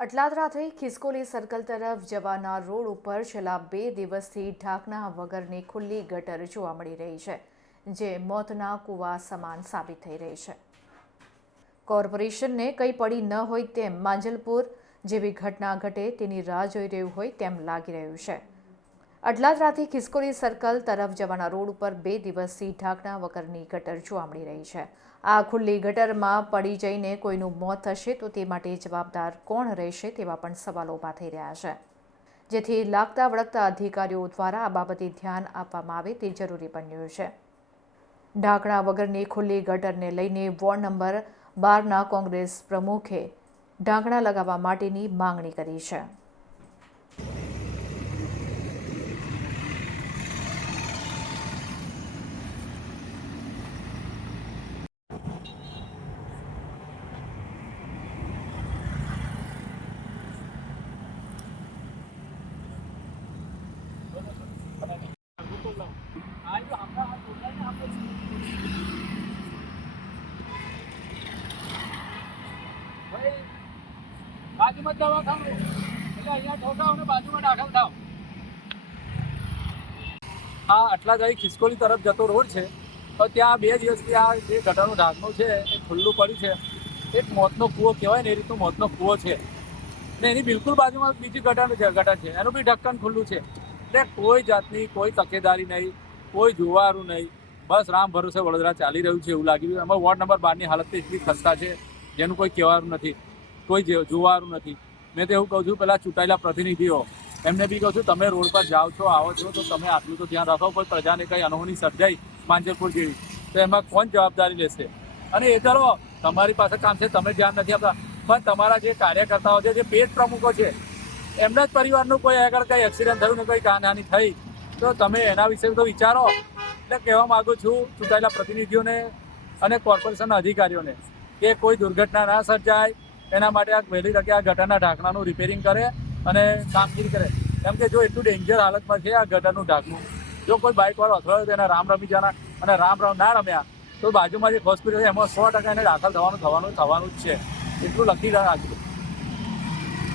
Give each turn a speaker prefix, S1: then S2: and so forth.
S1: અટલાદરાથી ખિસકોલી circle તરફ જવાના road ઉપર છેલ્લા બે દિવસથી ઢાંકણા વગરની ખુલ્લી ગટર જોવા મળી રહી છે, જે મોતના કૂવા સમાન સાબિત થઈ રહી છે. કોર્પોરેશનને કંઈ પડી ન હોય તેમ માંજલપુર જેવી ઘટના ઘટે તેની રાહ જોઈ રહ્યું હોય તેમ લાગી રહ્યું છે. અટલાદરાથી ખિસકોલી સર્કલ તરફ જવાના રોડ ઉપર બે દિવસથી ઢાંકણા વગરની ગટર જોવા મળી રહી છે. આ ખુલ્લી ગટરમાં પડી જઈને કોઈનું મોત થશે તો તે માટે જવાબદાર કોણ રહેશે તેવા પણ સવાલો ઊભા થઈ રહ્યા છે. જેથી લાગતા વળગતા અધિકારીઓ દ્વારા આ બાબતે ધ્યાન આપવામાં આવે તે જરૂરી બન્યું છે. ઢાંકણા વગરની ખુલ્લી ગટરને લઈને વોર્ડ નંબર બારના કોંગ્રેસ પ્રમુખે ઢાંકણા લગાવવા માટેની માંગણી કરી છે.
S2: બાજુમાં દવાખાનું એટલે અહીંયા ઠોકાવ અને બાજુમાં દાખલ થાવ. આ આટલા જાય ખિસકોલી તરફ જતો રોડ છે. તો ત્યાં બે દિવસથી આ જે ગટરનું ઢાંકણું છે, એ ખુલ્લું પડ્યું છે. એક મોતનો કૂવો કહેવાય ને એ રીતનો મોતનો કૂવો છે. ને એની બિલકુલ બાજુમાં બીજી ગટર છે ગટર છે. એનું બી ઢક્કન ખુલ્લું છે. એટલે કોઈ જાતની કોઈ તકેદારી નહીં, કોઈ જોવારું નહીં. બસ રામ ભરોસે વડોદરા ચાલી રહ્યું છે એવું લાગી રહ્યું એમાં વોર્ડ નંબર બારની હાલત એટલી ખસ્તા છે, જેનું કોઈ કહેવાનું નથી. કોઈ જોવાનું નથી. મેં તો એવું કહું છું, પેલા ચૂંટાયેલા પ્રતિનિધિઓ, એમને બી કહું છું, તમે રોડ પર જાઓ છો, આવો છો, તો તમે આટલું તો ધ્યાન રાખો, પણ પ્રજાને કંઈ અનહોની સર્જાઈ માંજરપુર જેવી. તો એમાં કોણ જવાબદારી લેશે? અને એ કરો તમારી પાસે કામ છે, તમે ધ્યાન નથી આપતા, પણ તમારા જે કાર્યકર્તાઓ છે, જે પેટ પ્રમુખો છે, એમના જ પરિવારનું કોઈ આગળ કંઈ એક્સિડન્ટ થયું ને કોઈ કાનહાની થઈ, તો તમે એના વિશે તો વિચારો. એટલે કહેવા માગું છું, ચૂંટાયેલા પ્રતિનિધિઓને અને કોર્પોરેશનના અધિકારીઓને, કે કોઈ દુર્ઘટના ના સર્જાય એના માટે આ વહેલી તકે આ ગટરના ઢાંકણાનું રિપેરિંગ કરે અને કામગીરી કરે. કેમ કે જો એટલું ડેન્જર હાલતમાં છે આ ગટરનું ઢાંકણું. જો કોઈ બાઇકવાળો અથડાયો તો એના રામ રમી જાના અને રામ રામ, ના રમ્યા તો બાજુમાં જે હોસ્પિટલ છે એમાં સો ટકા એને દાખલ થવાનું થવાનું થવાનું જ છે. એટલું લખી રાખજો.